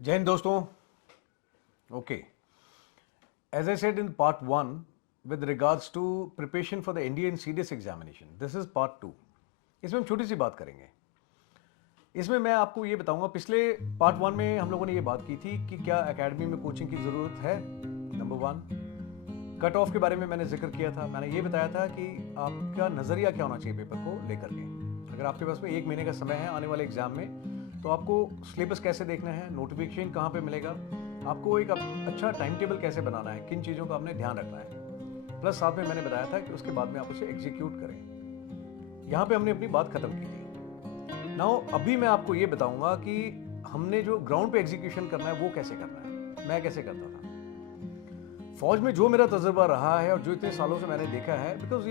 जय हिंद दोस्तों. Okay. As I said in part 1 with regards to preparation for the Indian CDS examination, this is part 2. इसमें हम छोटी सी बात करेंगे. इसमें मैं आपको ये बताऊंगा, पिछले पार्ट 1 में हम लोगों ने ये बात की थी कि क्या एकेडमी में कोचिंग की ज़रूरत है. नंबर 1, कट ऑफ के बारे में मैंने जिक्र किया था. मैंने ये बताया था कि आपका नज़रिया क्या होना चाहिए पेपर को लेकर के. अगर आपके पास में 1 महीने का समय है आने वाले एग्ज़ाम में, तो आपको सिलेबस कैसे देखना है, नोटिफिकेशन कहाँ पे मिलेगा, आपको एक अच्छा टाइम टेबल कैसे बनाना है, किन चीज़ों का आपने ध्यान रखना है, प्लस साथ में मैंने बताया था कि उसके बाद में आप उसे एग्जीक्यूट करें. यहाँ पे हमने अपनी बात ख़त्म की थी. नाउ अभी मैं आपको ये बताऊंगा कि हमने जो ग्राउंड पे एग्जीक्यूशन करना है वो कैसे करना है, मैं कैसे करता था. फौज में जो मेरा तजुर्बा रहा है और जो इतने सालों से मैंने देखा है, बिकॉज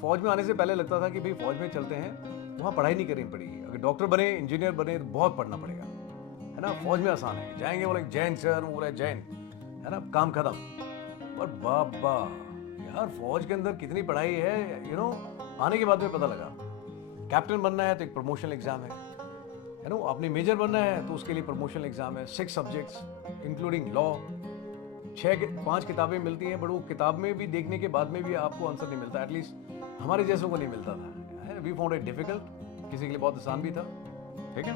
फौज में आने से पहले लगता था कि भाई फौज में चलते हैं, वहाँ पढ़ाई नहीं करनी पड़ेगी. अगर डॉक्टर बने, इंजीनियर बने तो बहुत पढ़ना पड़ेगा, है ना. फौज में आसान है, जाएंगे बोले जैन सर, वो बोले जैन, है ना, काम खत्म. पर बाबा यार, फौज के अंदर कितनी पढ़ाई है, आने के बाद में पता लगा. कैप्टन बनना है तो एक प्रमोशनल एग्जाम है आपने मेजर बनना है तो उसके लिए प्रमोशनल एग्जाम है. 6 सब्जेक्ट्स इंक्लूडिंग लॉ, 5 किताबें मिलती हैं, बट वो किताब में भी देखने के बाद में भी आपको आंसर नहीं मिलता. एटलीस्ट हमारे जैसों को नहीं मिलता था. वी फाउंड इट डिफिकल्ट, किसी के लिए बहुत आसान भी था. ठीक है.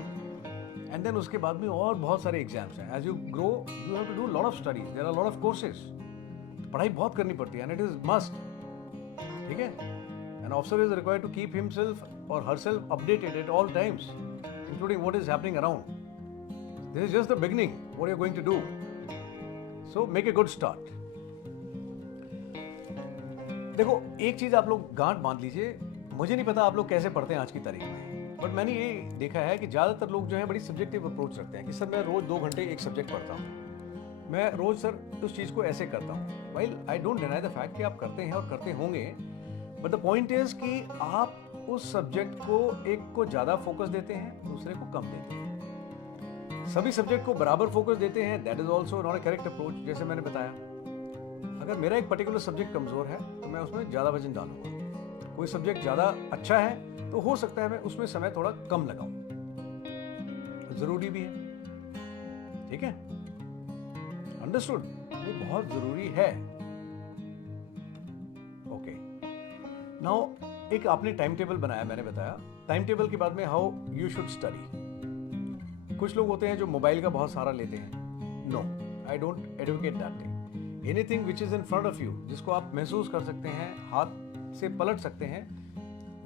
एंड देन उसके बाद में और बहुत सारे एग्जाम्स हैं. As you grow you have to do lot of studies, there are lot of courses. पढ़ाई बहुत करनी पड़ती है एंड इट इज मस्ट. ठीक है. An officer is required to keep himself or herself updated at all times, including what is happening around. This is just the beginning, what you are going to do. So make a good start. देखो, एक चीज आप लोग गांठ बांध लीजिए. मुझे नहीं पता आप लोग कैसे पढ़ते हैं आज की तारीख में, बट मैंने ये देखा है कि ज़्यादातर लोग जो हैं बड़ी सब्जेक्टिव अप्रोच रखते हैं कि सर मैं रोज़ 2 घंटे एक सब्जेक्ट पढ़ता हूँ, मैं रोज़ सर उस चीज़ को ऐसे करता हूँ. While I don't deny the fact कि आप करते हैं और करते होंगे, बट द पॉइंट इज़ कि आप उस सब्जेक्ट को एक को ज़्यादा फोकस देते हैं, दूसरे को कम देते हैं. सभी सब्जेक्ट को बराबर फोकस देते हैं, that is also not a correct approach. जैसे मैंने बताया, अगर मेरा एक पर्टिकुलर सब्जेक्ट कमज़ोर है तो मैं उसमें ज़्यादा वजन डालूंगा. कोई सब्जेक्ट ज़्यादा अच्छा है तो हो सकता है मैं उसमें समय थोड़ा कम लगाऊं. ज़रूरी भी है. ठीक है. अंडरस्टूड. वो बहुत ज़रूरी है. ओके. नाउ एक आपने टाइम टेबल बनाया, मैंने बताया. टाइम टेबल के बाद में हाउ यू शुड स्टडी. कुछ लोग होते हैं जो मोबाइल का बहुत सारा लेते हैं. No, I don't advocate that thing. Anything which is in front of you, जिसको आप महसूस कर सकते हैं, हाथ से पलट सकते हैं,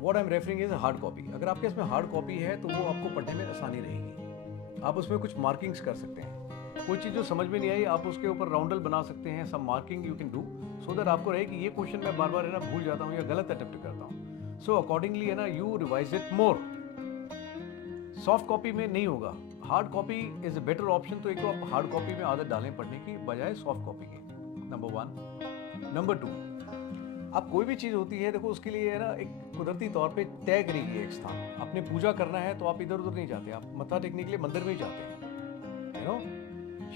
what I am referring is hard copy. अगर आपके इसमें हार्ड कॉपी है तो वो आपको पढ़ने में आसानी रहेगी. आप उसमें कुछ मार्किंग्स कर सकते हैं. कोई चीज़ जो समझ में नहीं आई, आप उसके ऊपर राउंडल बना सकते हैं. Some marking you can do so that आपको रहे कि ये क्वेश्चन मैं बार बार है ना भूल जाता हूँ या गलत अटेम्प्ट करता हूँ. सो अकॉर्डिंगली है ना, you revise it more. Soft copy में नहीं होगा. Hard copy is a better option. तो एक तो आप हार्ड कॉपी में आदत डालें पढ़ने की बजाय सॉफ्ट कॉपी की. नंबर 1. नंबर 2, आप कोई भी चीज़ होती है, देखो उसके लिए है ना एक कुदरती तौर पे तय करी गई एक स्थान. आपने पूजा करना है तो आप इधर उधर नहीं जाते, आप मत्था टेकने के लिए मंदिर में ही जाते हैं.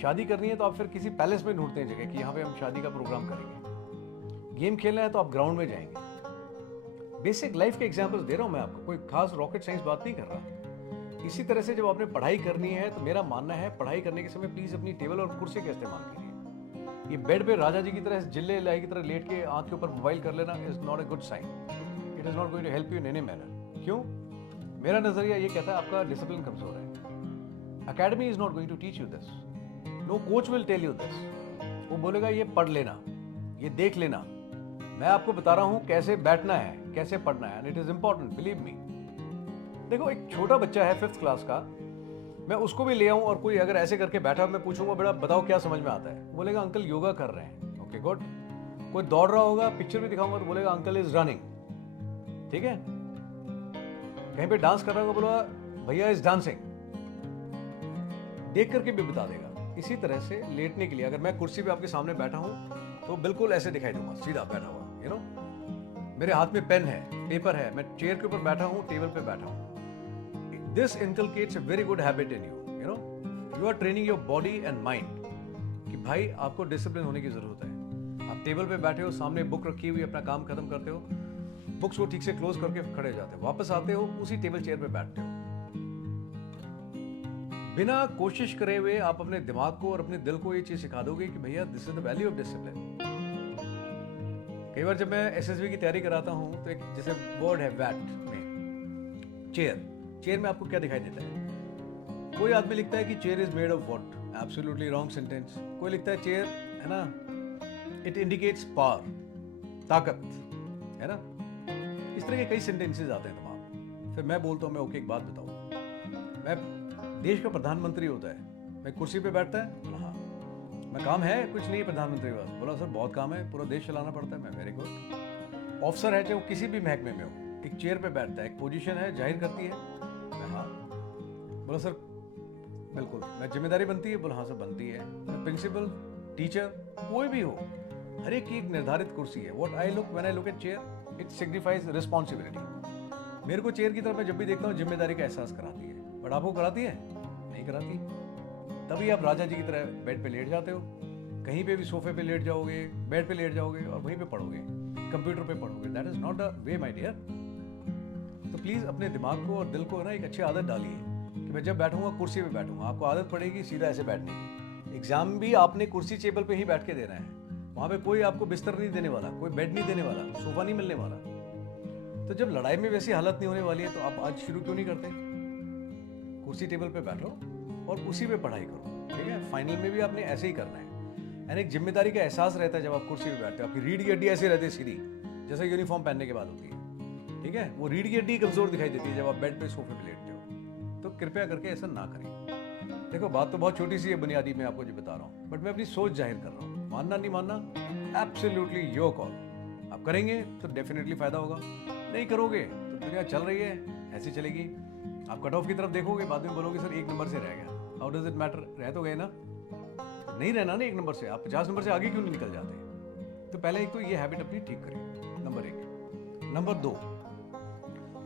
शादी करनी है तो आप फिर किसी पैलेस में ढूंढते हैं जगह कि यहाँ पे हम शादी का प्रोग्राम करेंगे. गेम खेलना है तो आप ग्राउंड में जाएंगे. बेसिक लाइफ के एग्जाम्पल्स दे रहा हूँ मैं आपको, कोई खास रॉकेट साइंस बात नहीं कर रहा. इसी तरह से जब आपने पढ़ाई करनी है तो मेरा मानना है पढ़ाई करने के समय प्लीज अपनी टेबल और कुर्सी का इस्तेमाल कीजिए. ये बेड पे राजा जी की तरह, जिले लाई की तरह लेट के आंख के ऊपर मोबाइल कर लेना is not a good sign. It is not going to help you in any manner. क्यों? मेरा नजरिया ये कहता है आपका डिसिप्लिन कमजोर है. Academy is not going to teach you this. No coach will tell you this. वो बोलेगा ये पढ़ लेना, ये देख लेना. मैं आपको बता रहा हूँ कैसे बैठना है, कैसे पढ़ना है, and it is important, believe me. देखो, एक छोटा बच्चा है 5th क्लास का, मैं उसको भी ले आऊं और कोई अगर ऐसे करके बैठा, मैं पूछूंगा बेटा बताओ क्या समझ में आता है, बोलेगा अंकल योगा कर रहे हैं. Okay good. कोई दौड़ रहा होगा, पिक्चर भी दिखाऊंगा तो बोलेगा अंकल इज रनिंग. ठीक है. कहीं पे डांस कर रहा होगा, बोला भैया इज डांसिंग. देख करके भी बता देगा. इसी तरह से लेटने के लिए अगर मैं कुर्सी पे आपके सामने बैठा हूं तो बिल्कुल ऐसे दिखाई दूंगा, सीधा बैठा हुआ. मेरे हाथ में पेन है, पेपर है, मैं चेयर के ऊपर बैठा हूं, टेबल पे बैठा हूं. This inculcates a very good habit in you. You are training your body and mind कि भाई आपको डिसिप्लिन होने की जरूरत है. आप टेबल पे बैठे हो, सामने बुक रखी हुई, अपना काम खत्म करते हो, बुक्स को ठीक से क्लोज करके खड़े हो जाते हो, वापस आते हो, उसी टेबल चेयर पे बैठते हो. बिना कोशिश करे हुए आप अपने दिमाग को और अपने दिल को ये चीज सिखा दोगे कि भैया this is the value of discipline. कई बार जब मैं एसएसबी की तैयारी कराता हूं तो एक जैसे वर्ड है वैट में, चेयर में आपको क्या दिखाई देता है? कोई आदमी लिखता है कि chair is made of would, absolutely wrong sentence. कोई लिखता है चेयर है ना, इट इंडिकेट्स पावर, ताकत, है ना। इस तरह के कई सेंटेंसेस आते हैं तमाम। फिर मैं बोलता हूँ, मैं ओके एक बात बताऊँ, मैं देश का प्रधानमंत्री होता है, मैं कुर्सी पे बैठता है, बोला हाँ। मैं काम है कुछ नहीं प्रधानमंत्री के पास, बोला सर बहुत काम है, पूरा देश चलाना पड़ता है। मैं वेरी गुड। ऑफिसर है चाहे वो किसी भी महकमे में हो, एक चेयर पे बैठता है, एक पोजीशन है जाहिर करती है, मैं हाँ। बोला सर बिल्कुल, मैं जिम्मेदारी बनती है, बोला हाँ सर बनती है। प्रिंसिपल, टीचर, कोई भी हो, हर एक की एक निर्धारित कुर्सी है। What I look when I look at chair, it signifies responsibility. मेरे को चेयर की तरफ मैं जब भी देखता हूँ जिम्मेदारी का एहसास कराती है, बट आपको कराती है? नहीं कराती। तभी आप राजा जी की तरह बेड पे लेट जाते हो, कहीं पे भी सोफे पे लेट जाओगे, बेड पे लेट जाओगे और वहीं पे पढ़ोगे, कंप्यूटर पे पढ़ोगे। That is not the way my dear. तो प्लीज अपने दिमाग को और दिल को ना एक अच्छी आदत डालिए कि मैं जब बैठूंगा कुर्सी पे बैठूंगा। आपको आदत पड़ेगी सीधा ऐसे बैठने की। एग्जाम भी आपने कुर्सी टेबल पे ही बैठ के देना है, वहां पे कोई आपको बिस्तर नहीं देने वाला, कोई बेड नहीं देने वाला, सोफा नहीं मिलने वाला। तो जब लड़ाई में वैसी हालत नहीं होने वाली है तो आप आज शुरू क्यों नहीं करते? कुर्सी टेबल पे बैठो और उसी पे पढ़ाई करो, ठीक है। फाइनल में भी आपने ऐसे ही करना है। यानी एक जिम्मेदारी का एहसास रहता है जब आप कुर्सी पे बैठते हो। आपकी रीढ़ की हड्डी ऐसे रहती है सीधी, जैसे यूनिफॉर्म पहनने के बाद होती है, ठीक है। वो रीढ़ की हड्डी कमजोर दिखाई देती है जब आप बेड पे सोफे पे लेटते हो। तो कृपया करके ऐसा ना करें। देखो बात तो बहुत छोटी सी है, बुनियादी मैं आपको जो बता रहा हूँ, बट मैं अपनी सोच जाहिर कर रहा हूँ। मानना नहीं मानना एब्सोल्युटली योर कॉल। आप करेंगे तो डेफिनेटली फायदा होगा, नहीं करोगे तो दुनिया चल रही है ऐसी चलेगी। आप कट ऑफ की तरफ देखोगे, बाद में बोलोगे सर 1 नंबर से रह गया। How does it matter? रह तो गए ना, नहीं रहना ना 1 नंबर से। आप 50 नंबर से आगे क्यों नहीं निकल जाते? तो पहले एक तो ये हैबिट अपनी ठीक करें, number 1। Number 2,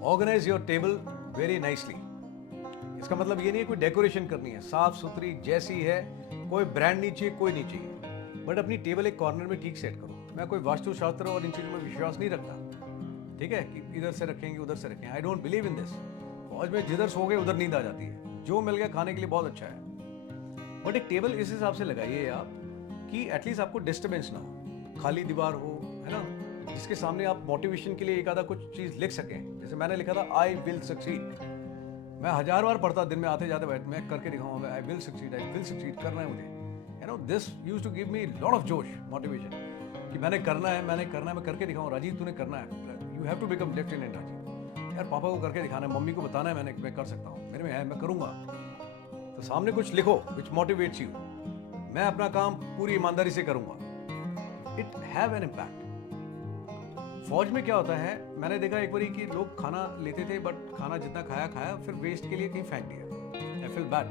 organise your table very nicely. इसका मतलब ये नहीं है कोई डेकोरेशन करनी है, साफ सुथरी जैसी है, कोई ब्रांड नहीं चाहिए, कोई नहीं चाहिए, बट अपनी टेबल एक कॉर्नर में ठीक सेट करो। मैं कोई वास्तुशास्त्र और इन चीज़ों में विश्वास नहीं रखता, ठीक है, कि इधर से रखेंगे उधर से रखेंगे। I don't believe in this. फौज में जिधर सो गए उधर नींद आ जाती है, जो मिल गया खाने के लिए बहुत अच्छा है। बट एक टेबल इस हिसाब से लगाइए आप कि एटलीस्ट आपको डिस्टर्बेंस ना हो, खाली दीवार हो, है ना, जिसके सामने आप मोटिवेशन के लिए एक आधा कुछ चीज़ लिख सकें। जैसे मैंने लिखा था आई विल सक्सीड, मैं 1000 बार पढ़ता दिन में आते जाते बैठ, मैं करके दिखाऊंगा आई विल सक्सीड, करना है मुझे। You know this used to give me lot of जोश, मोटिवेशन कि मैंने करना है, मैं करके दिखाऊं। राजीव तूने करना है, you have to become lieutenant Rajiv. यार पापा को करके दिखाना है, मम्मी को बताना है मैं कर सकता हूँ, मेरे में है, मैं करूँगा। तो सामने कुछ लिखो विच मोटिवेट्स यू। मैं अपना काम पूरी ईमानदारी से करूँगा। It have an impact. फौज में क्या होता है, मैंने देखा एक बारी कि लोग खाना लेते थे, बट खाना जितना खाया फिर वेस्ट के लिए कहीं फेंक दिया। I feel bad.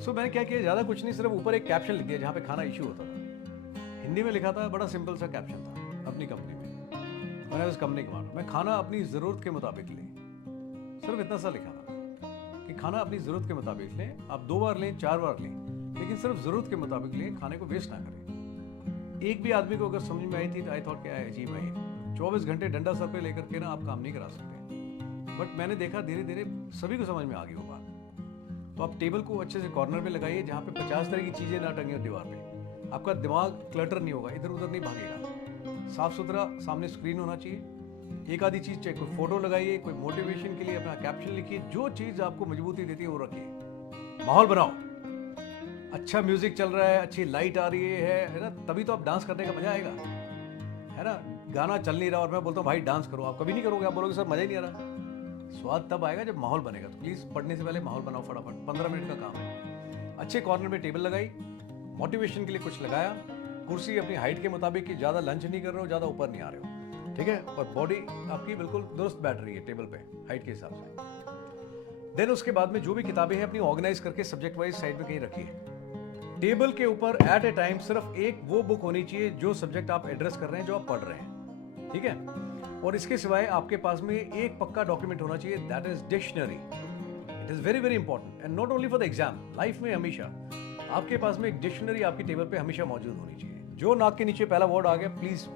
सो मैंने क्या किया, ज़्यादा कुछ नहीं, सिर्फ ऊपर एक कैप्शन लिख दिया जहाँ पे खाना इशू होता था। हिंदी में लिखा था, बड़ा सिंपल सा कैप्शन था, अपनी कंपनी में, मैंने उस कंपनी के माना, मैं खाना अपनी ज़रूरत के मुताबिक लें। सिर्फ इतना सा लिखा था कि खाना अपनी ज़रूरत के मुताबिक लें, आप 2 बार लें 4 बार लें, लेकिन सिर्फ ज़रूरत के मुताबिक लें, खाने को वेस्ट ना करें। एक भी आदमी को अगर समझ में आई थी तो आई थॉट क्या है अजीब है, 24 घंटे डंडा सर पे लेकर के ना आप काम नहीं करा सकते। बट मैंने देखा धीरे धीरे सभी को समझ में आ गई वो बात। तो आप टेबल को अच्छे से कॉर्नर में लगाइए जहाँ पे 50 तरह की चीज़ें ना टंगी हो दीवार पे। आपका दिमाग क्लटर नहीं होगा, इधर उधर नहीं भागेगा। साफ सुथरा सामने स्क्रीन होना चाहिए। एक आधी चीज़ चाहिए, कोई फोटो लगाइए, कोई मोटिवेशन के लिए अपना कैप्शन लिखिए, जो चीज़ आपको मजबूती देती है वो रखिए। माहौल बनाओ, अच्छा म्यूजिक चल रहा है, अच्छी लाइट आ रही है ना, तभी तो आप डांस करने का मजा आएगा, है ना। गाना चल नहीं रहा और मैं बोलता हूँ भाई डांस करो, आप कभी नहीं करोगे, आप बोलोगे सर मजा ही नहीं आ रहा। स्वाद तब आएगा जब माहौल बनेगा। तो प्लीज पढ़ने से पहले माहौल बनाओ फटाफट, 15 मिनट का काम है। अच्छे कॉर्नर में टेबल लगाई, मोटिवेशन के लिए कुछ लगाया, कुर्सी अपनी हाइट के मुताबिक कि ज़्यादा लंच नहीं कर रहे हो, ज़्यादा ऊपर नहीं आ रहे हो, ठीक है, और बॉडी आपकी बिल्कुल दुरुस्त बैठ रही है टेबल पे हाइट के हिसाब से। देन उसके बाद में जो भी किताबें हैं अपनी ऑर्गेनाइज करके सब्जेक्ट वाइज साइड में कहीं रखिए। टेबल के ऊपर एट ए टाइम सिर्फ एक वो बुक होनी चाहिए जो सब्जेक्ट आप एड्रेस कर रहे हैं, जो आप पढ़ रहे हैं, ठीक है। और इसके सिवाय आपके पास में एक पक्का डॉक्यूमेंट होना चाहिए, that is dictionary. It is very very important and not only for the exam, life में हमेशा आपके पास में एक डिक्शनरी आपकी टेबल पे हमेशा मौजूद होनी चाहिए। जो नाक के नीचे पहला वर्ड आ गया, please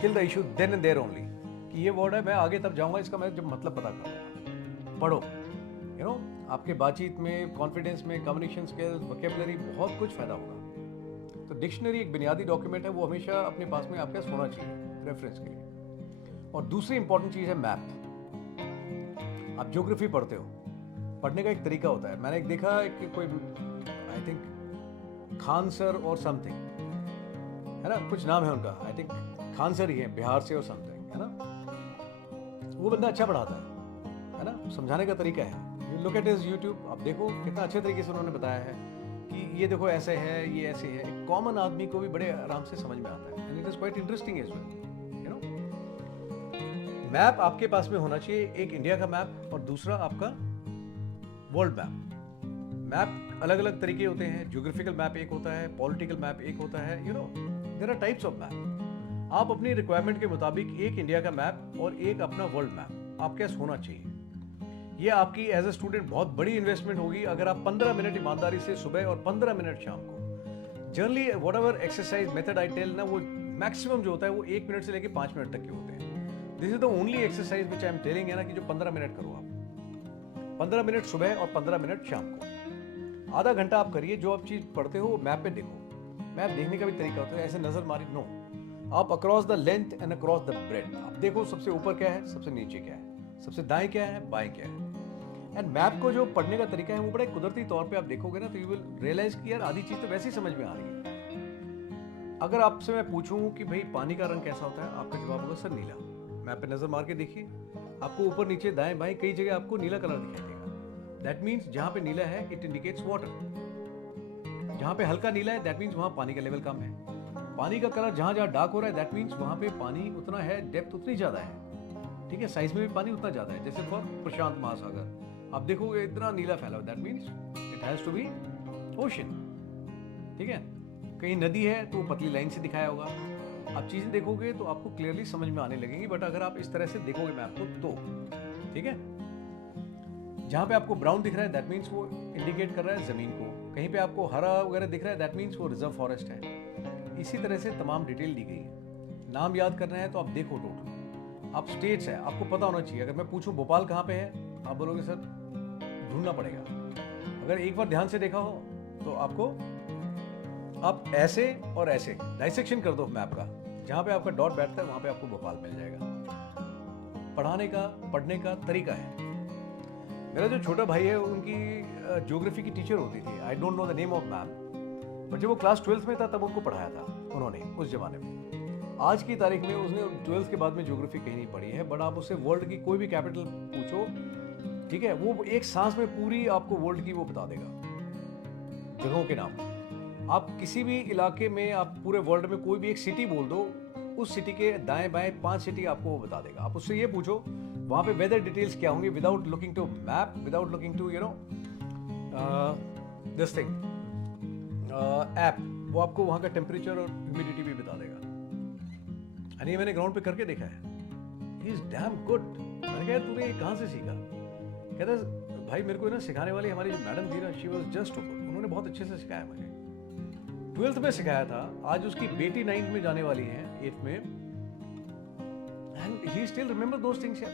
kill the issue then and there only, कि ये वर्ड है, मैं आगे तब जाऊंगा, इसका मैं जब मतलब पता करूंगा। पढ़ो, यू नो, आपके बातचीत में, कॉन्फिडेंस में, कम्युनिकेशन स्किल्स, वोकेबलरी, बहुत कुछ फ़ायदा होगा। तो डिक्शनरी एक बुनियादी डॉक्यूमेंट है, वो हमेशा अपने पास में आपके पास होना चाहिए रेफरेंस के लिए। और दूसरी इंपॉर्टेंट चीज़ है मैप। आप ज्योग्राफी पढ़ते हो, पढ़ने का एक तरीका होता है। मैंने एक देखा कि कोई आई थिंक खान सर और समथिंग है ना, कुछ नाम है उनका, आई थिंक खान सर ही है, बिहार से और समथिंग, है ना। वो बंदा अच्छा पढ़ाता है ना, समझाने का तरीका है। You look at his YouTube, आप देखो कितना अच्छे तरीके से उन्होंने बताया है कि ये देखो ऐसे है, ये ऐसे है। एक कॉमन आदमी को भी बड़े आराम से समझ में आता है, and it is quite interesting as well, you know. Map आपके पास में होना चाहिए, एक इंडिया का मैप और दूसरा आपका वर्ल्ड मैप। मैप अलग अलग तरीके होते हैं, ज्योग्राफिकल मैप एक होता है, पॉलिटिकल मैप एक होता है, you know, there are types of map. आप अपनी रिक्वायरमेंट के मुताबिक एक इंडिया का मैप और एक अपना वर्ल्ड मैप आपके पास होना चाहिए। ये आपकी एज ए स्टूडेंट बहुत बड़ी इन्वेस्टमेंट होगी अगर आप 15 मिनट ईमानदारी से सुबह और 15 मिनट शाम को, generally whatever exercise method I tell ना, वो मैक्सिमम जो होता है वो 1 मिनट से लेकर 5 मिनट तक के होते हैं। This is the only exercise which I am telling है ना, कि जो 15 मिनट करो आप, 15 मिनट सुबह और 15 मिनट शाम को, आधा घंटा आप करिए। जो आप चीज़ पढ़ते हो मैप पे देखो। मैप देखने का भी तरीका होता है, ऐसे नजर मारी नो, आप across the length and across the breadth आप देखो, सबसे ऊपर क्या है, सबसे नीचे क्या है, सबसे दाएं क्या है, बाएं क्या है। एंड मैप को जो पढ़ने का तरीका है वो बड़े कुदरती तौर पे आप देखोगे ना, तो यू विल रियलाइज कि यार आधी चीज तो वैसे ही समझ में आ रही है। अगर आपसे मैं पूछूं कि भाई पानी का रंग कैसा होता है, आपका जवाब होगा सर नीला। मैप पे नजर मार के देखिए, आपको ऊपर नीचे दाएं बाएं कई जगह आपको नीला कलर दिखाई देगा। दैट मीन्स जहां पे नीला है इट इंडिकेट्स वाटर, जहां पे हल्का नीला है दैट मीन्स वहां पानी का लेवल कम है। पानी का कलर जहां जहां डार्क हो रहा है दैट मीन्स वहां पे पानी उतना है, डेप्थ उतनी ज्यादा है, ठीक है, साइज में भी पानी उतना ज्यादा है। जैसे फॉर प्रशांत महासागर आप देखोगे इतना नीला फैला हुआ, that means it has to be ocean, ठीक है। कहीं नदी है तो पतली लाइन से दिखाया होगा। आप चीजें देखोगे तो आपको क्लियरली समझ में आने लगेंगी, बट अगर आप इस तरह से देखोगे मैप को तो, ठीक है। जहां पे आपको ब्राउन दिख रहा है दैट मीन्स वो इंडिकेट कर रहा है जमीन को, कहीं पे आपको हरा वगैरह दिख रहा है दैट मीन्स वो रिजर्व फॉरेस्ट है। इसी तरह से तमाम डिटेल दी गई है। नाम याद करना है तो आप देखो टोटल, आप स्टेट्स है आपको पता होना चाहिए। अगर मैं पूछूं भोपाल कहाँ पे है, आप बोलोगे सर ढूंढना पड़ेगा। अगर एक बार ध्यान से देखा हो तो आपको, आप ऐसे और ऐसे डाइसेक्शन कर दो मैप का, जहां पे आपका डॉट बैठता है वहां पे आपको भोपाल मिल जाएगा। पढ़ाने का, पढ़ने का तरीका है। मेरा जो छोटा भाई है उनकी ज्योग्राफी की टीचर होती थी, I don't know the name of ma'am, but जब वो क्लास 12th में था तब उनको पढ़ाया था उन्होंने उस जमाने में। आज की तारीख में उसने 12th के बाद में ज्योग्राफी कहीं नहीं पढ़ी है, बट आप उससे वर्ल्ड की कोई भी कैपिटल पूछो, ठीक है, वो एक सांस में पूरी आपको वर्ल्ड की वो बता देगा, जगहों के नाम। आप किसी भी इलाके में, आप पूरे वर्ल्ड में कोई भी एक सिटी बोल दो, उस सिटी के दाएं बाएं 5 सिटी आपको वो बता देगा। आप उससे ये पूछो वहां पे वेदर डिटेल्स क्या होंगी, without looking to map, without looking to you know this thing app, वो आपको वहां का टेम्परेचर और ह्यूमिडिटी भी बता देगा। और ये मैंने ग्राउंड पे करके देखा है, ही इज डैम गुड। मैंने कहा तूने ये कहाँ से सीखा? कहता भाई मेरे को ना सिखाने वाली हमारी जो मैडम थी ना, शी वाज जस्ट गुड, उन्होंने बहुत अच्छे से सिखाया मुझे। 12th में सिखाया था, आज उसकी बेटी 9th में जाने वाली है, 8th में, and he still remember those things. यार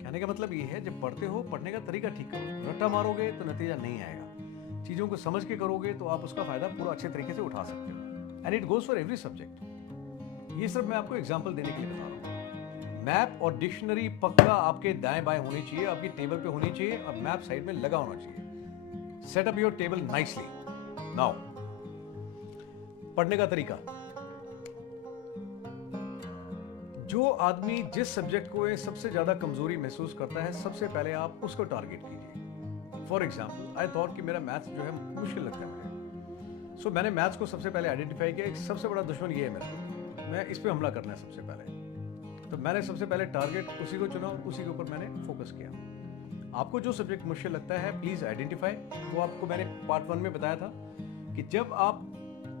कहने का मतलब ये है, जब पढ़ते हो पढ़ने का तरीका ठीक करो, रट्टा मारोगे तो नतीजा नहीं आएगा। चीज़ों को समझ के करोगे तो आप उसका फायदा पूरा अच्छे तरीके से उठा सकते हो, and it goes for every subject. ये सब मैं आपको एग्जाम्पल देने के लिए बता रहा हूँ। मैप और डिक्शनरी पक्का आपके दाएं बाएं होनी चाहिए, आपकी टेबल पे होनी चाहिए, और मैप साइड में लगा होना चाहिए। Set up your table nicely. Now पढ़ने का तरीका, जो आदमी जिस सब्जेक्ट को सबसे ज्यादा कमजोरी महसूस करता है, सबसे पहले आप उसको टारगेट कीजिए। फॉर एग्जाम्पल आई थॉट कि मेरा मैथ्स जो है मुश्किल लगता है मुझे, सो मैंने मैथ्स को सबसे पहले आइडेंटिफाई किया, सबसे बड़ा दुश्मन ये है मेरा, मैं इस पे हमला करना है सबसे पहले। तो मैंने सबसे पहले टारगेट उसी को चुना, उसी के ऊपर मैंने फोकस किया। आपको जो सब्जेक्ट मुश्किल लगता है प्लीज आइडेंटिफाई। वो आपको मैंने पार्ट 1 में बताया था कि जब आप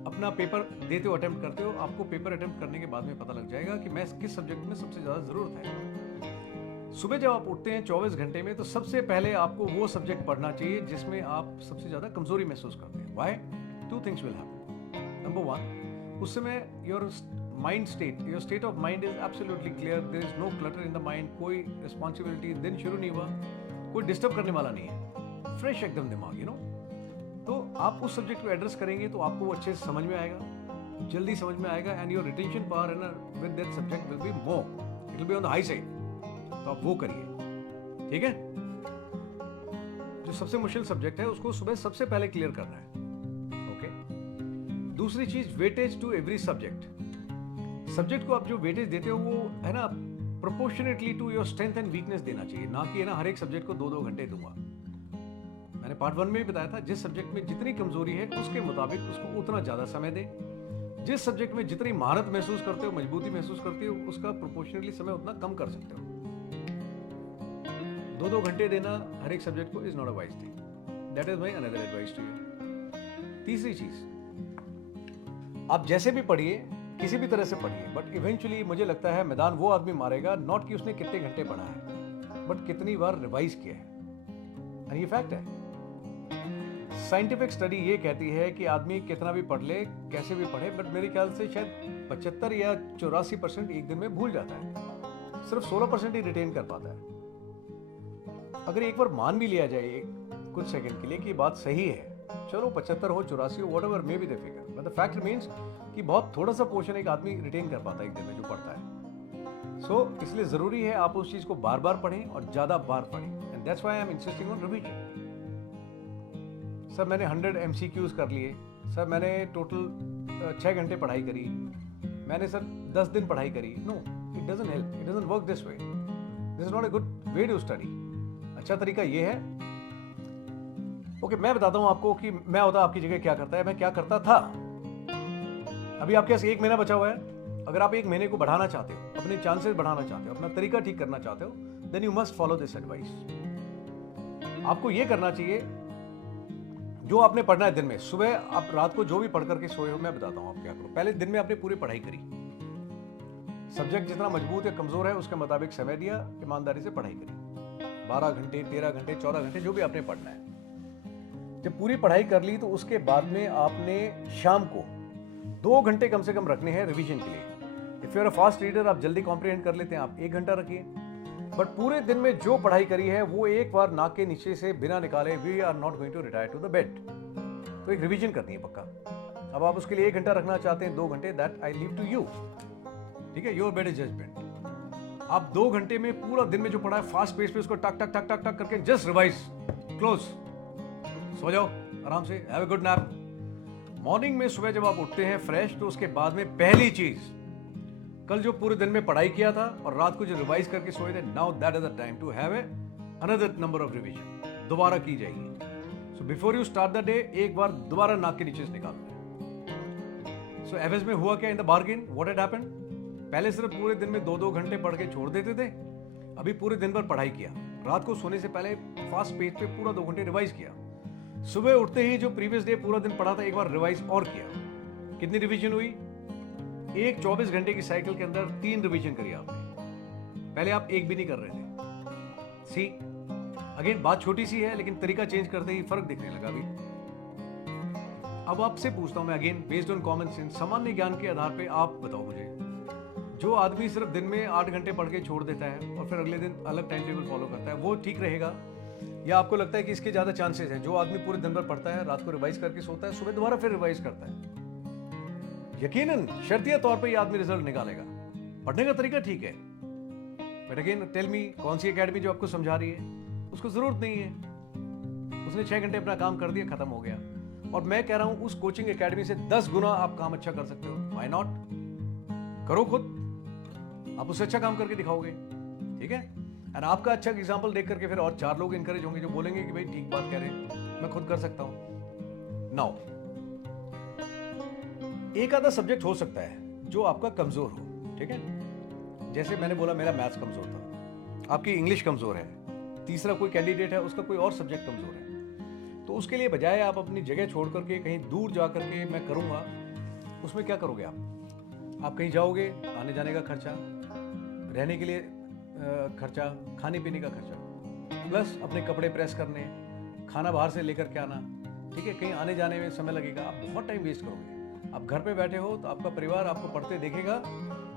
अपना पेपर देते हो, अटेम्प्ट करते हो, आपको पेपर अटेम्प्ट करने के बाद में पता लग जाएगा कि मैं किस सब्जेक्ट में सबसे ज़्यादा ज़रूरत है। सुबह जब आप उठते हैं 24 घंटे में, तो सबसे पहले आपको वो सब्जेक्ट पढ़ना चाहिए जिसमें आप सबसे ज़्यादा कमजोरी महसूस करते हैं। Why? 2 things will happen. Number 1, उस समय your mind state, your state of mind is absolutely clear, there is no clutter in the mind, कोई रिस्पॉन्सिबिलिटी दिन शुरू नहीं हुआ, कोई डिस्टर्ब करने वाला नहीं है, फ्रेश एकदम दिमाग, यू नो। तो आप उस सब्जेक्ट को एड्रेस करेंगे तो आपको वो अच्छे से समझ में आएगा, जल्दी समझ में आएगा, and your retention power with that subject will be more, it will be on the high side. तो आप वो करिए, ठीक है। जो सबसे मुश्किल सब्जेक्ट है उसको सुबह सबसे पहले क्लियर करना है, ओके। दूसरी चीज, weightage to every subject. Subject को आप जो वेटेज देते हो वो है ना proportionately to your strength and weakness देना चाहिए, ना कि है ना हर एक सब्जेक्ट को 2-2 घंटे दूंगा। मैंने पार्ट 1 में भी बताया था, जिस सब्जेक्ट में जितनी कमजोरी है उसके मुताबिक उसको उतना ज्यादा समय दे। जिस सब्जेक्ट में जितनी महारत महसूस करते हो, मजबूती महसूस करते हो, उसका प्रोपोर्शनली समय उतना कम कर सकते हो। 2-2 घंटे देना हर एक सब्जेक्ट को is not a wise thing. That is my another advice to you. तीसरी चीज, आप जैसे भी पढ़िए, किसी भी तरह से पढ़िए, बट इवेंचुअली मुझे लगता है मैदान वो आदमी मारेगा नॉट कि उसने कितने घंटे पढ़ा है, बट कितनी बार रिवाइज किया है। और ये फैक्ट है। साइंटिफिक स्टडी ये कहती है कि आदमी कितना भी पढ़ ले, कैसे भी पढ़े, बट मेरे ख्याल से शायद 75 या 84% एक दिन में भूल जाता है, सिर्फ 16% ही रिटेन कर पाता है। अगर एक बार मान भी लिया जाए कुछ सेकंड के लिए कि बात सही है, चलो 75 हो, 84 हो, whatever may be the figure, but the fact remains कि बहुत थोड़ा सा पोर्शन एक आदमी रिटेन कर पाता है एक दिन में जो पढ़ता है। सो इसलिए जरूरी है आप उस चीज को बार बार पढ़ें और ज्यादा बार पढ़ें, and that's why I am insisting on revision. Sir मैंने 100 MCQs कर लिए, सर मैंने टोटल 6 घंटे पढ़ाई करी, मैंने सर 10 दिन पढ़ाई करी। No, it doesn't help, it doesn't work this way, this is not a good way to study. अच्छा तरीका ये है, ओके मैं बताता हूं आपको कि मैं होता आपकी जगह क्या करता है, मैं क्या करता था। अभी आपके पास 1 महीना बचा हुआ है, अगर आप 1 महीने को बढ़ाना चाहते हो, अपने चांसेस बढ़ाना चाहते हो, अपना तरीका ठीक करना चाहते हो, then you must follow this advice. आपको ये करना चाहिए, जो आपने पढ़ना है दिन में, सुबह आप रात को जो भी पढ़ करके सोए हो, मैं बताता हूं आप क्या करो। पहले दिन में आपने पूरी पढ़ाई करी, सब्जेक्ट जितना मजबूत या कमजोर है उसके मुताबिक समय दिया, ईमानदारी से पढ़ाई करी, 12 घंटे, 13 घंटे, 14 घंटे, जो भी आपने पढ़ना है। जब पूरी पढ़ाई कर ली तो उसके बाद में आपने शाम को 2 घंटे कम से कम रखने हैं रिवीजन के लिए। If you are a fast reader, आप जल्दी कॉम्प्रिहेंड कर लेते हैं, आप 1 घंटा रखिए। बट पूरे दिन में जो पढ़ाई करी है वो एक बार नाक के नीचे से बिना निकाले, we are not going to retire to the bed. तो एक रिवीजन करनी है पक्का। अब आप उसके लिए 1 घंटा रखना चाहते हैं, 2 घंटे, that I leave to you, ठीक है, योर बेटर जजमेंट। आप 2 घंटे में पूरा दिन में जो पढ़ा है फास्ट पेस पे उसको टक टक टक टक टक करके जस्ट रिवाइज, क्लोज, सो जाओ आराम से, have a good nap. Morning में सुबह जब आप उठते हैं फ्रेश, तो उसके बाद में पहली चीज, कल जो पूरे दिन में पढ़ाई किया था और रात को जो रिवाइज करके सोए थे, now that is the time to have another number of revision, दोबारा की जाएगी। So before you start the day, एक बार दोबारा नाक के नीचे से निकालना है। सो एवरेज में हुआ क्या in the bargain, what had happened? पहले सिर्फ पूरे दिन में 2-2 घंटे पढ़ के छोड़ देते थे, अभी पूरे दिन भर पढ़ाई किया, रात को सोने से पहले फास्ट पेज पे पूरा 2 घंटे रिवाइज किया, सुबह उठते ही जो प्रीवियस डे पूरा दिन पढ़ा था एक बार रिवाइज और किया। कितनी रिवीजन हुई? एक 24 घंटे की साइकिल के अंदर 3 रिवीजन करी आपने। पहले आप एक भी नहीं कर रहे थे। सी अगेन, बात छोटी सी है लेकिन तरीका चेंज करते ही फर्क दिखने लगा। अभी अब आपसे पूछता हूं मैं, again based on common sense, सामान्य ज्ञान के आधार पे आप बताओ मुझे, जो आदमी सिर्फ दिन में 8 घंटे पढ़ के छोड़ देता है और फिर अगले दिन अलग टाइम टेबल फॉलो करता है, वो ठीक रहेगा? या आपको लगता है कि इसके ज्यादा चांसेस हैं जो आदमी पूरे दिन भर पढ़ता है, रात को रिवाइज करके सोता है, सुबह दोबारा फिर रिवाइज करता है? यकीनन शर्तिया तौर पे ये आदमी रिजल्ट निकालेगा। पढ़ने का तरीका ठीक है, बट अगेन टेल मी, कौन सी एकेडमी जो आपको समझा रही है? उसको जरूरत नहीं है, उसने 6 घंटे अपना काम कर दिया, खत्म हो गया। और मैं कह रहा हूं उस कोचिंग एकेडमी से 10 गुना आप काम अच्छा कर सकते हो। Why not? करो खुद, आप उससे अच्छा काम करके दिखाओगे, ठीक है। और आपका अच्छा एग्जाम्पल देख करके फिर और 4 लोग इंकरेज होंगे जो बोलेंगे कि भाई ठीक बात कह रहे हैं, मैं खुद कर सकता हूं। नाउ एक आधा सब्जेक्ट हो सकता है जो आपका कमजोर हो, ठीक है। जैसे मैंने बोला मेरा मैथ्स कमजोर था, आपकी इंग्लिश कमजोर है, तीसरा कोई कैंडिडेट है उसका कोई और सब्जेक्ट कमजोर है, तो उसके लिए बजाय आप अपनी जगह छोड़ करके कहीं दूर जा करके मैं करूंगा, उसमें क्या करोगे आप कहीं जाओगे, आने जाने का खर्चा, रहने के लिए खर्चा, खाने पीने का खर्चा, प्लस अपने कपड़े प्रेस करने, खाना बाहर से लेकर के आना, ठीक है, कहीं आने जाने में समय लगेगा, आप बहुत टाइम वेस्ट करोगे। आप घर पे बैठे हो तो आपका परिवार आपको पढ़ते देखेगा,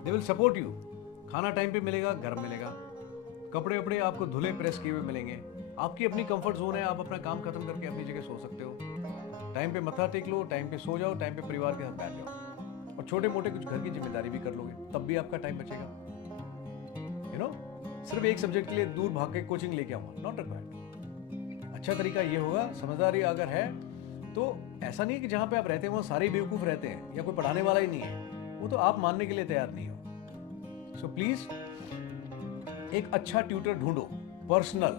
दे विल सपोर्ट यू, खाना टाइम पे मिलेगा, गर्म मिलेगा, कपड़े वपड़े आपको धुले प्रेस किए हुए मिलेंगे, आपकी अपनी कंफर्ट जोन है, आप अपना काम खत्म करके अपनी जगह सो सकते हो, टाइम पे मत्था टेक लो, टाइम पे सो जाओ, टाइम पे परिवार के साथ बैठ जाओ, और छोटे मोटे कुछ घर की जिम्मेदारी भी कर लोगे, तब भी आपका टाइम बचेगा। यू नो, सिर्फ एक सब्जेक्ट के लिए दूर भाग के कोचिंग लेके आऊंगा, नॉट रिक्वायर्ड। अच्छा तरीका ये होगा, समझदारी अगर है तो ऐसा नहीं कि जहां पे आप रहते हैं वहां सारे बेवकूफ रहते हैं या कोई पढ़ाने वाला ही नहीं है, वो तो आप मानने के लिए तैयार नहीं हो। सो प्लीज एक अच्छा ट्यूटर ढूंढो, पर्सनल।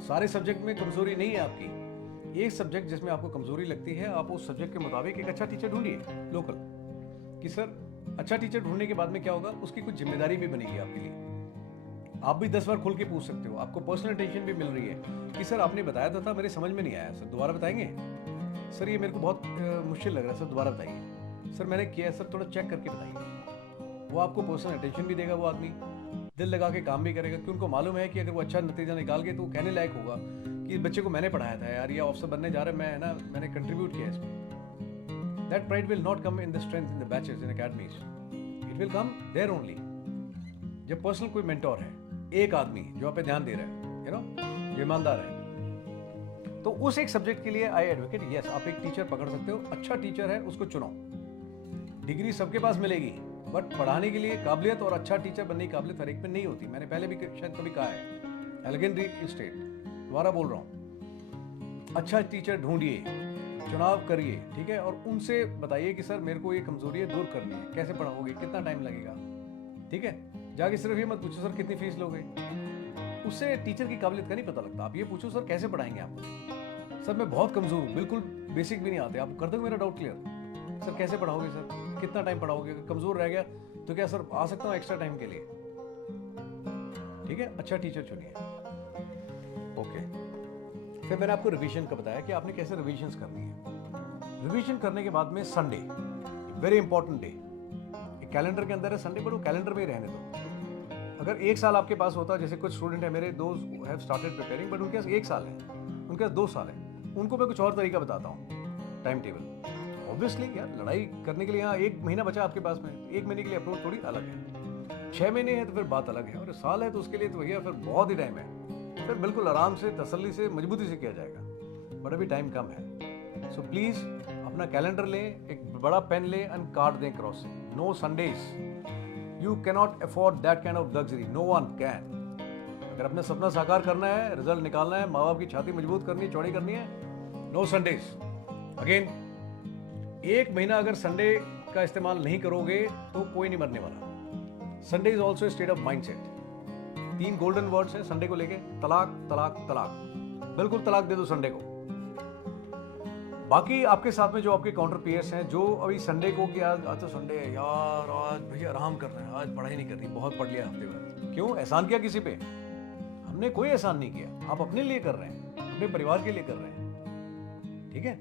सारे सब्जेक्ट में कमजोरी नहीं है आपकी, एक सब्जेक्ट जिसमें आपको कमजोरी लगती है, आप उस सब्जेक्ट के मुताबिक एक अच्छा टीचर ढूंढिए लोकल। कि सर अच्छा टीचर ढूंढने के बाद में क्या होगा, उसकी कुछ जिम्मेदारी भी बनेगी आपके लिए, आप भी 10 बार खुल के पूछ सकते हो, आपको पर्सनल अटेंशन भी मिल रही है कि सर आपने बताया तो था, मेरे समझ में नहीं आया, सर दोबारा बताएंगे, सर ये मेरे को बहुत मुश्किल लग रहा है, सर दोबारा बताइए, सर मैंने किया है, सर थोड़ा चेक करके बताइए। वो आपको पर्सनल अटेंशन भी देगा, वो आदमी दिल लगा के काम भी करेगा, क्योंकि उनको मालूम है कि अगर वो अच्छा नतीजा निकाल के तो वो कहने लायक होगा कि इस बच्चे को मैंने पढ़ाया था यार, ये ऑफिसर बनने जा रहा है, मैं है ना, मैंने कंट्रीब्यूट किया इसमें। That pride will not come in the strength in the batches in academies, it will come there only जब पर्सनल कोई मेंटोर है, एक आदमी जो आप पे ध्यान दे रहा है, यू नो, जो ईमानदार है। तो उस एक सब्जेक्ट के लिए आई एडवोकेट, यस आप एक टीचर पकड़ सकते हो, अच्छा टीचर है उसको चुनो। डिग्री सबके पास मिलेगी, बट पढ़ाने के लिए काबिलियत और अच्छा टीचर बनने की काबिलियत हर एक में नहीं होती। मैंने पहले भी शायद कभी कहा है, एलिगेंट स्टेट, दोबारा बोल रहा हूँ, अच्छा टीचर ढूंढिए, चुनाव करिए, ठीक है, और उनसे बताइए कि सर मेरे को ये कमजोरी है, दूर करनी है, कैसे पढ़ाओगे, कितना टाइम लगेगा, ठीक है। जाके सिर्फ ये मत पूछो सर कितनी फीस लोगे, उससे टीचर की काबिलियत का नहीं पता लगता। आप ये पूछो सर कैसे पढ़ाएंगे आप, सर मैं बहुत कमजोर हूँ, बिल्कुल बेसिक भी नहीं आते, आप कर दो मेरा डाउट क्लियर, सर कैसे पढ़ाओगे, सर कितना टाइम पढ़ाओगे, कमजोर रह गया तो क्या सर आ सकता हूँ एक्स्ट्रा टाइम के लिए, ठीक है। अच्छा टीचर चुनिए, ओके। फिर मैंने आपको रिवीजन का बताया कि आपने कैसे रिवीजन करनी है। रिवीजन करने के बाद में Sunday, very important day, calendar के अंदर है संडे, पर वो कैलेंडर में ही रहने दो। अगर एक साल आपके पास होता, जैसे कुछ स्टूडेंट है मेरे, दोस्त हैव स्टार्टेड प्रिपेयरिंग, बट उनके पास 1 साल है, उनके पास 2 साल है, उनको मैं कुछ और तरीका बताता हूँ, टाइम टेबल। ऑब्वियसली यार लड़ाई करने के लिए यहाँ 1 महीना बचा आपके पास में, 1 महीने के लिए अप्रोच थोड़ी अलग है, 6 महीने है तो फिर बात अलग है, और साल है तो उसके लिए तो भैया फिर बहुत ही टाइम है, फिर बिल्कुल आराम से, तसल्ली से, मजबूती से किया जाएगा, बट अभी टाइम कम है। सो प्लीज अपना कैलेंडर लें, एक बड़ा पेन लें एंड कार्ड दें क्रॉस से, no Sundays, You cannot afford that kind of luxury. No one can. अगर अपना सपना साकार करना है, रिजल्ट निकालना है, माँ बाप की छाती मजबूत करनी है, चौड़ी करनी है, नो संडेज। अगेन 1 महीना अगर संडे का इस्तेमाल नहीं करोगे तो कोई नहीं मरने वाला। Sunday is also state of mindset. 3 golden words हैं संडे को लेके, तलाक तलाक तलाक, बिल्कुल तलाक दे दो संडे को। बाकी आपके साथ में जो आपके काउंटर पेयर्स हैं, जो अभी संडे को कि आज तो संडे है यार, आज भैया आराम कर रहे हैं, आज पढ़ाई नहीं करनी, बहुत पढ़ लिया हफ्ते भर, क्यों एहसान किया किसी पे? हमने कोई एहसान नहीं किया, आप अपने लिए कर रहे हैं, अपने परिवार के लिए कर रहे हैं, ठीक है।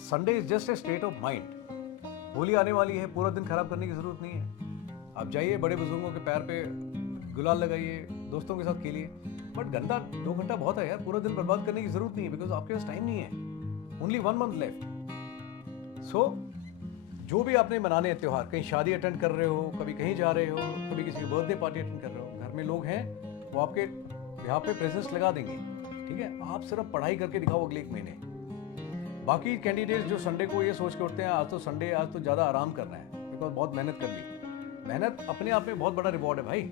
Sunday is just a state of mind. Holi आने वाली है, पूरा दिन खराब करने की जरूरत नहीं है। आप जाइए बड़े बुजुर्गों के पैर पे गुलाल लगाइए, दोस्तों के साथ खेलिए, बट घंटा 2 घंटा बहुत है यार, पूरा दिन बर्बाद करने की जरूरत नहीं है, बिकॉज आपके पास टाइम नहीं है, ओनली 1 month लेफ्ट। सो जो भी आपने मनाने हैं त्योहार, कहीं शादी अटेंड कर रहे हो, कभी कहीं जा रहे हो, कभी किसी की बर्थडे पार्टी अटेंड कर रहे हो, घर में लोग हैं, वो आपके यहाँ पे प्रेजेंस लगा देंगे, ठीक है। आप सिर्फ पढ़ाई करके दिखाओ अगले 1 महीने। बाकी कैंडिडेट्स जो संडे को ये सोच के उठते हैं आज तो संडे, आज तो ज़्यादा आराम करना है, बिकॉज बहुत मेहनत कर ली। मेहनत अपने आप में बहुत बड़ा रिवॉर्ड है भाई,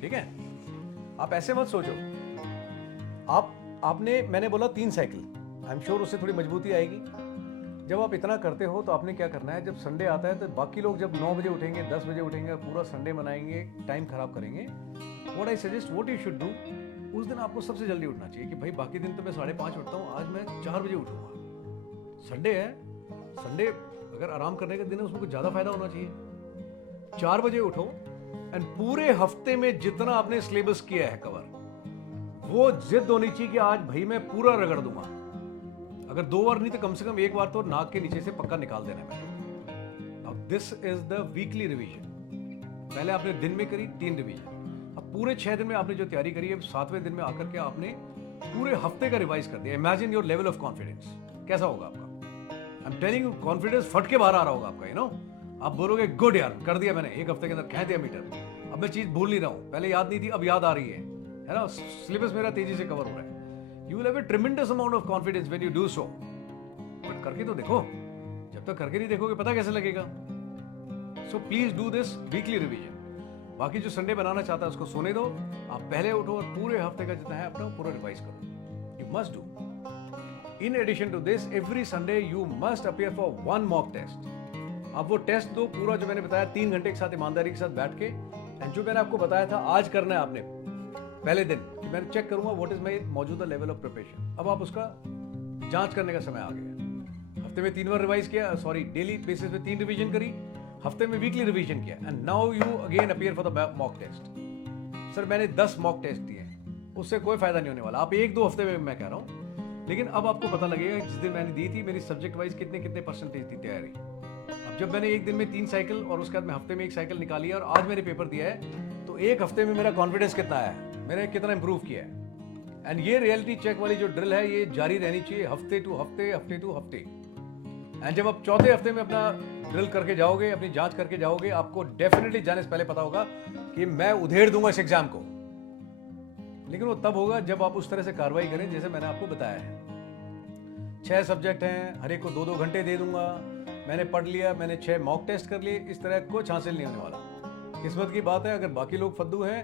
ठीक है। आप ऐसे मत सोचो। आपने, मैंने बोला 3 साइकिल, आई एम श्योर उससे थोड़ी मजबूती आएगी। जब आप इतना करते हो तो आपने क्या करना है, जब संडे आता है तो बाकी लोग जब 9 बजे उठेंगे, 10 बजे उठेंगे, पूरा संडे मनाएंगे, टाइम खराब करेंगे, what I suggest, what you should do, उस दिन आपको सबसे जल्दी उठना चाहिए कि भाई बाकी दिन तो मैं 5:30 उठता हूँ, आज मैं 4 बजे उठूंगा, संडे है। संडे अगर आराम करने का दिन है उसमें कुछ ज़्यादा फायदा होना चाहिए। 4 बजे उठो एंड पूरे हफ्ते में जितना आपने सिलेबस किया है कवर, वो जिद होनी चाहिए कि आज भाई मैं पूरा रगड़ दूंगा। अगर 2 बार नहीं तो कम से कम 1 बार तो नाक के नीचे से पक्का निकाल देना है। अब this is the weekly revision. पहले आपने दिन में करी 3 रिवीजन, अब पूरे 6 दिन में आपने जो तैयारी करी है, 7वें दिन में आकर के आपने पूरे हफ्ते का रिवाइज कर दिया। Imagine your level of confidence कैसा होगा आपका। I am telling you, confidence फट के बाहर आ रहा होगा आपका, यू नो। आप बोलोगे गुड यार, कर दिया मैंने, 1 हफ्ते के अंदर खींच दिया मीटर, अब मैं चीज भूल नहीं रहा हूं, पहले याद नहीं थी अब याद आ रही है ना, सिलेबस मेरा तेजी से कवर हो रहा है। You will have a tremendous amount of confidence when you do so. But करके तो देखो, जब तक करके नहीं देखोगे पता कैसे लगेगा? So please do this weekly revision. बाकी जो संडे बनाना चाहता है उसको सोने दो, आप पहले उठो और पूरे हफ्ते का जितना है अपना पूरा रिवाइज करो. You must do. In addition to this, every Sunday you must appear for one mock test. आप वो टेस्ट दो पूरा जो मैंने बताया 3 घंटे के साथ ईमानदारी के साथ बैठ के, एंड जो मैंने आपको बताया था आज करना है आपने पहले दिन कि मैंने चेक करूंगा व्हाट इज माय मौजूदा लेवल ऑफ प्रिपरेशन. अब आप उसका जांच करने का समय आ गया. हफ्ते में 3 बार रिवाइज किया, डेली बेसिस पे 3 रिवीजन करी, हफ्ते में वीकली रिवीजन किया, and now you again appear for the mock test. Sir मैंने 10 मॉक टेस्ट दिए, उससे कोई फायदा नहीं होने वाला. आप 1-2 हफ्ते में मैं कह रहा हूँ, लेकिन अब आपको पता लगेगा जिस दिन मैंने दी थी मेरी सब्जेक्ट वाइज कितने परसेंटेज थी तैयारी. अब जब मैंने एक दिन में 3 साइकिल और उसके बाद में हफ्ते में 1 साइकिल निकाली है और आज मैंने पेपर दिया है, तो एक हफ्ते में मेरा कॉन्फिडेंस कितना है, मैंने कितना इंप्रूव किया है. एंड ये रियलिटी चेक वाली जो ड्रिल है ये जारी रहनी चाहिए हफ्ते टू हफ्ते. एंड जब आप चौथे हफ्ते में अपना ड्रिल करके जाओगे, अपनी जांच करके जाओगे, आपको डेफिनेटली जाने से पहले पता होगा कि मैं उधेड़ दूंगा इस एग्जाम को. लेकिन वो तब होगा जब आप उस तरह से कार्रवाई करें जैसे मैंने आपको बताया है. 6 सब्जेक्ट हैं, हर एक को 2-2 घंटे दे दूंगा, मैंने पढ़ लिया, मैंने 6 मॉक टेस्ट कर लिए, इस तरह कुछ हासिल नहीं होने वाला. किस्मत की बात है, अगर बाकी लोग फद्दू हैं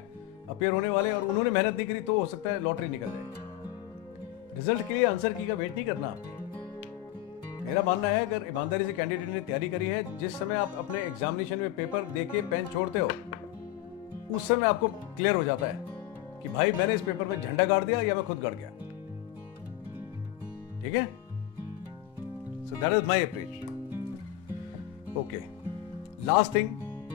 अपीयर होने वाले और उन्होंने मेहनत नहीं करी तो हो सकता है लॉटरी निकल जाए. रिजल्ट के लिए आंसर की का वेट नहीं करना आपने. मेरा मानना है अगर ईमानदारी से कैंडिडेट ने तैयारी करी है, जिस समय आप अपने एग्जामिनेशन में पेपर देके पेन छोड़ते हो उस समय आपको क्लियर हो जाता है कि भाई मैंने इस पेपर में झंडा गाड़ दिया या मैं खुद गड़ गया. ठीक है, so that is my approach. Okay, last thing,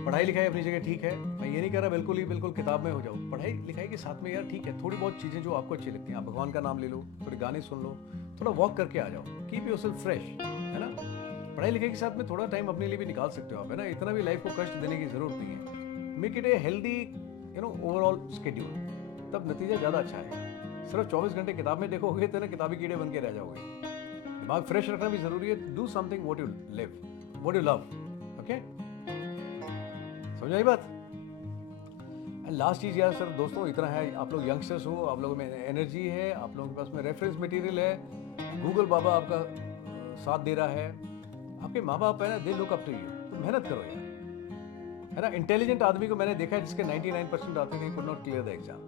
पढ़ाई लिखाई अपनी जगह ठीक है. मैं ये नहीं कह रहा बिल्कुल किताब में हो जाओ. पढ़ाई लिखाई के साथ में यार ठीक है, थोड़ी बहुत चीजें जो आपको अच्छी लगती हैं, आप भगवान का नाम ले लो, थोड़े गाने सुन लो, थोड़ा वॉक करके आ जाओ, कीप योरसेल्फ फ्रेश, है ना. पढ़ाई लिखाई के साथ में थोड़ा टाइम अपने लिए भी निकाल सकते हो आप, है ना. इतना भी लाइफ को कष्ट देने की जरूरत नहीं है. Make it a healthy overall schedule, तब नतीजा ज्यादा अच्छा है. सिर्फ 24 घंटे किताब में देखोगे तो ना किताबी कीड़े बन के रह जाओगे. दिमाग फ्रेश रखना भी जरूरी है. Do something what you live, what you love. Okay, समझ आई बात. लास्ट चीज यार सर दोस्तों इतना है, आप लोग यंगस्टर्स हो, आप लोगों में एनर्जी है, आप लोगों के पास में रेफरेंस मटेरियल है, गूगल बाबा आपका साथ दे रहा है, आपके माँ बाप है ना, they look up to you, तो मेहनत करो यार, है ना. इंटेलिजेंट आदमी को मैंने देखा है जिसके 99% आते थे, could not clear the exam,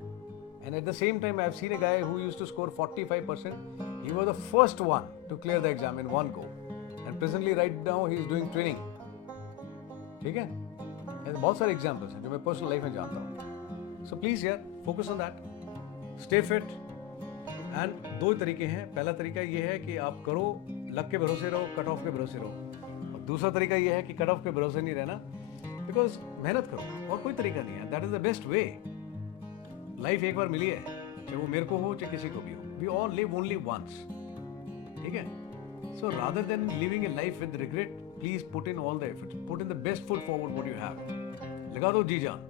and at the same time I have seen a guy who used to score 45%. He was the first one to clear the exam in one go, and presently right now he is doing training. ठीक है, ऐसे बहुत सारे examples हैं जो मैं personal life में जानता हूँ. सो प्लीज यार focus on that, stay fit. And 2 तरीके हैं. पहला तरीका ये है कि आप करो, लक के भरोसे रहो, कट ऑफ के भरोसे रहो. और दूसरा तरीका ये है कि कट ऑफ के भरोसे नहीं रहना, बिकॉज मेहनत करो, और कोई तरीका नहीं है. That is the best way. Life एक बार मिली है, चाहे वो मेरे को हो चाहे किसी को भी हो. We all live only once. ठीक है, so rather than living a life with regret, please put in all the efforts, put in the best foot forward what you have. लगा दो जी जान.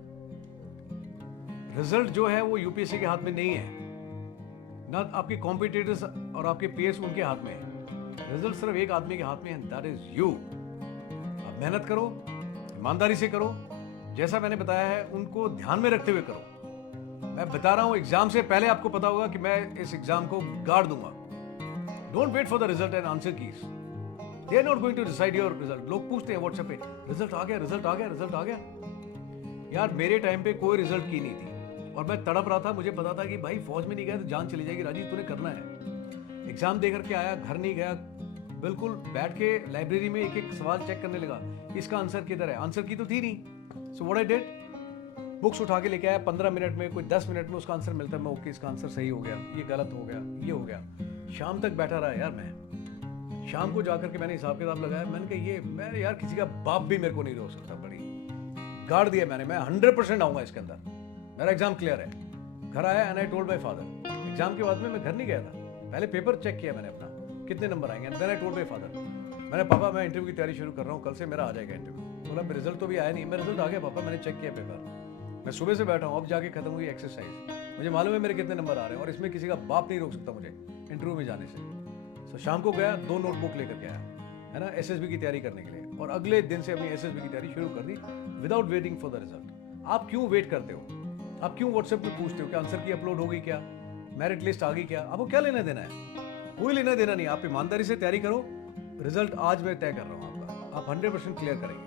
रिजल्ट जो है वो यूपीएससी के हाथ में नहीं है, ना आपके कॉम्पिटिटर्स और आपके पीएस उनके हाथ में है. रिजल्ट सिर्फ एक आदमी के हाथ में है, दैट इज यू. आप मेहनत करो, ईमानदारी से करो, जैसा मैंने बताया है उनको ध्यान में रखते हुए करो. मैं बता रहा हूं एग्जाम से पहले आपको पता होगा कि मैं इस एग्जाम को गाड़ दूंगा. Don't wait for the result and answer keys, they are not going to decide your result. लोग पूछते हैं व्हाट्सएप पे, रिजल्ट आ गया, रिजल्ट आ गया, रिजल्ट आ गया. यार मेरे टाइम पे कोई रिजल्ट की नहीं थी और मैं तड़प रहा था. मुझे पता था कि भाई फौज में नहीं गया तो जान चली जाएगी. राजीव तूने करना है. एग्जाम दे करके आया, घर नहीं गया, बिल्कुल बैठ के लाइब्रेरी में एक एक सवाल चेक करने लगा, इसका आंसर किधर है. आंसर की तो थी नहीं. So what I did, books उठा के लेके आया. 15 मिनट में, कोई 10 मिनट में उसका आंसर मिलता है. मैं ओके इसका आंसर सही हो गया, ये गलत हो गया, ये हो गया. शाम तक बैठा रहा यार मैं. शाम को जाकर के मैंने हिसाब किताब लगाया. मैंने कहा ये मैं यार किसी का बाप भी मेरे को नहीं रोक सकता. बड़ी गाड़ दिया मैंने. मैं 100% आऊंगा इसके अंदर, मेरा एग्जाम क्लियर है. घर आया and I told my father. Exam के बाद में मैं घर नहीं गया था, पहले पेपर चेक किया मैंने अपना कितने नंबर आएंगे. Then I told my father, मैंने पापा मैं इंटरव्यू की तैयारी शुरू कर रहा हूँ, कल से मेरा आ जाएगा इंटरव्यू. बोला रिजल्ट तो भी आया नहीं. मैं रिजल्ट आ गया पापा, मैंने चेक किया पेपर, मैं सुबह से बैठा हूँ, अब जाके खत्म हुई एक्सरसाइज. मुझे मालूम है मेरे कितने नंबर आ रहे हैं और इसमें किसी का बाप नहीं रोक सकता मुझे इंटरव्यू में जाने से. सो शाम को गया, 2 नोटबुक लेकर के आया, है ना, एसएसबी की तैयारी करने के लिए. और अगले दिन से अपनी एसएसबी की तैयारी शुरू कर दी without waiting for the result. आप क्यों वेट करते हो? आप क्यों व्हाट्सएप पे पूछते हो कि आंसर की अपलोड हो गई क्या? मेरिट लिस्ट आ गई क्या, आपको क्या लेना देना है? कोई लेना देना नहीं, आप ईमानदारी से तैयारी करो। रिजल्ट आज मैं तय कर रहा हूँ आपका, आप 100% क्लियर करेंगे।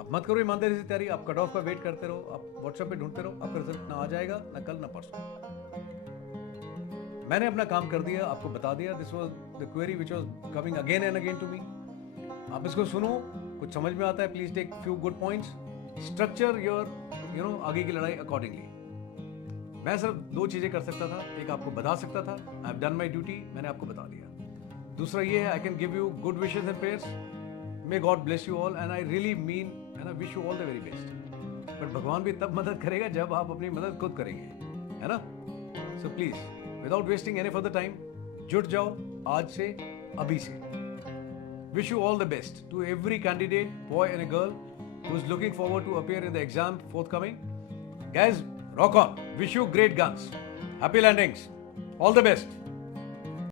आप मत करो ईमानदारी से तैयारी, आप कट ऑफ का वेट करते रहो, आप व्हाट्सएप पे ढूंढते रहो, आपका रिजल्ट ना आ जाएगा ना कल ना परसों। मैंने अपना काम कर दिया, आपको बता दिया। This was the query which was coming again and again to me. आप इसको सुनो, कुछ समझ में आता है, please take few good points, structure your आगे की लड़ाई अकॉर्डिंगली। मैं सिर्फ 2 चीजें कर सकता था, एक आपको बता सकता था, I have done my duty, मैंने आपको बता दिया। दूसरा ये है, I can give you good wishes and prayers, may God bless you all, and I really mean and I wish you all the very best. But भगवान भी तब मदद करेगा जब आप अपनी मदद खुद करेंगे, है ना? So please without wasting any further time, जुट जाओ आज से, अभी से। Wish you all the best to every candidate, boy and a girl, who is looking forward to appear in the exam forthcoming. Guys, rock on. Wish you great guns. Happy landings. All the best.